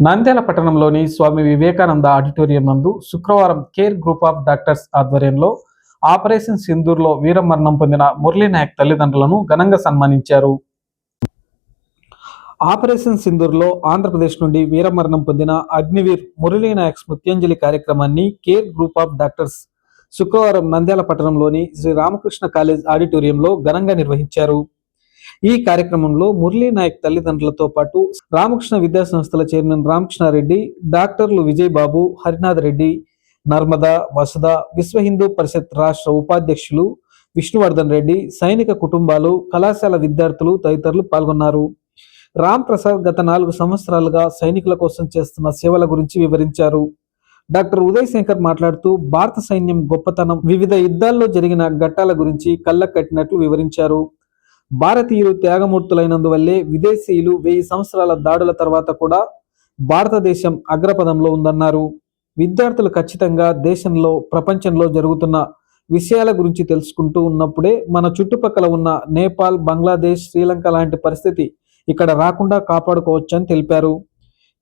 నంద్యాల పట్టణంలోని స్వామి వివేకానంద ఆడిటోరియం నందు శుక్రవారం కేర్ గ్రూప్ ఆఫ్ డాక్టర్స్ ఆధ్వర్యంలో ఆపరేషన్ సింధూర్లో వీరమరణం పొందిన మురళీ నాయక్ తల్లిదండ్రులను ఘనంగా సన్మానించారు. ఆపరేషన్ సింధూర్లో ఆంధ్రప్రదేశ్ నుండి వీరమరణం పొందిన అగ్నివీర్ మురళీ నాయక్ స్మృత్యంజలి కార్యక్రమాన్ని కేర్ గ్రూప్ ఆఫ్ డాక్టర్స్ శుక్రవారం నంద్యాల పట్టణంలోని శ్రీ రామకృష్ణ కాలేజ్ ఆడిటోరియంలో ఘనంగా నిర్వహించారు. ఈ కార్యక్రమంలో మురళీ నాయక్ తల్లిదండ్రులతో పాటు రామకృష్ణ విద్యా సంస్థల చైర్మన్ రామకృష్ణారెడ్డి డాక్టర్లు విజయ్ బాబు హరినాథ్ రెడ్డి నర్మద వసుధ విశ్వ హిందూ పరిషత్ రాష్ట్ర ఉపాధ్యక్షులు విష్ణువర్ధన్ రెడ్డి సైనిక కుటుంబాలు కళాశాల విద్యార్థులు తదితరులు పాల్గొన్నారు. రామ్ ప్రసాద్ గత నాలుగు సంవత్సరాలుగా సైనికుల కోసం చేస్తున్న సేవల గురించి వివరించారు. డాక్టర్ ఉదయ్ శంకర్ మాట్లాడుతూ భారత సైన్యం గొప్పతనం వివిధ యుద్ధాల్లో జరిగిన ఘట్టాల గురించి కళ్ళ కట్టినట్లు వివరించారు. భారతీయులు త్యాగమూర్తులైనందువల్లే విదేశీయులు వెయ్యి సంవత్సరాల దాడుల తర్వాత కూడా భారతదేశం అగ్రపదంలో ఉందన్నారు. విద్యార్థులు ఖచ్చితంగా దేశంలో ప్రపంచంలో జరుగుతున్న విషయాల గురించి తెలుసుకుంటూ ఉన్నప్పుడే మన చుట్టుపక్కల ఉన్న నేపాల్ బంగ్లాదేశ్ శ్రీలంక లాంటి పరిస్థితి ఇక్కడ రాకుండా కాపాడుకోవచ్చని తెలిపారు.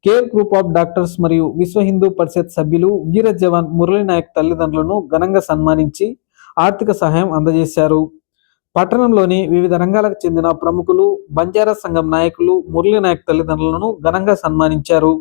కేర్ గ్రూప్ ఆఫ్ డాక్టర్స్ మరియు విశ్వ హిందూ పరిషత్ సభ్యులు వీర జవాన్ మురళీ నాయక్ తల్లిదండ్రులను ఘనంగా సన్మానించి ఆర్థిక సహాయం అందజేశారు. పట్టణంలోని వివిధ రంగాలకు చెందిన ప్రముఖులు బంజారా సంఘం నాయకులు మురళి నాయక్ తల్లిదండ్రులను ఘనంగా సన్మానించారు.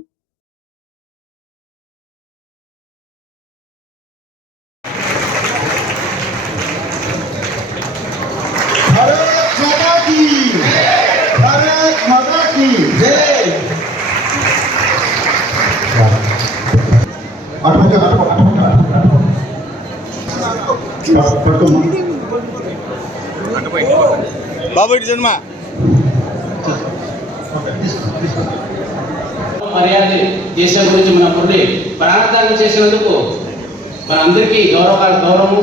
బాబు ఇటు జన్మ. మర్యాద దేశం గురించి మన పుట్టి ప్రాణత్యాగం చేసినందుకు మనందరికీ గౌరవ గౌరవము.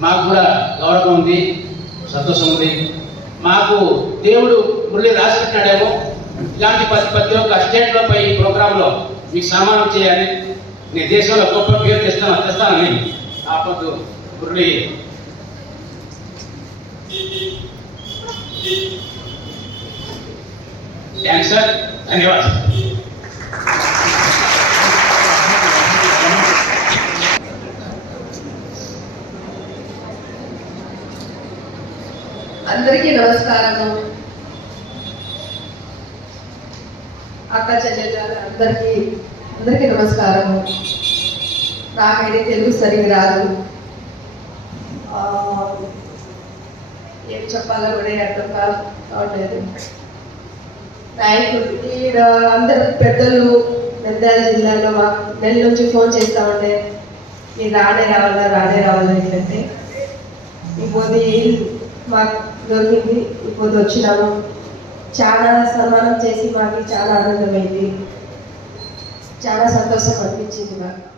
మాకు కూడా గౌరవం ఉంది సంతోషం ఉంది. మాకు దేవుడు మురళి రాసి పెట్టాడేమో. ఇలాంటి ప్రతి ప్రతి ఒక్క స్టేట్లో పై ప్రోగ్రాంలో మీకు సన్మానం చేయాలి. నేను దేశంలో గొప్ప పేరు తెస్తాను తెస్తానని ఆ పొద్దు మురళి థ్యాంక్స్ సార్ ధన్యవాదాలు అందరికీ నమస్కారము. అక్క చెల్లెలు అందరికీ అందరికీ నమస్కారము. నాకైతే తెలుగు సరిగ్గా రాదు. ఏమి ఏం చెప్పాలో కూడా అర్థం కావట్లేదు నాయకుడు అందరు పెద్దలు నంద్యాల జిల్లాలో మాకు నెల నుంచి ఫోన్ చేస్తూ ఉంటే మీరు రానే రావాలా రానే రావాలా ఏంటంటే ఇప్పుడు మాకు దొరికింది ఇప్పుడు వచ్చినాము. చాలా సన్మానం చేసి మాకు చాలా ఆనందమైంది. చాలా సంతోషం అనిపించింది మాకు.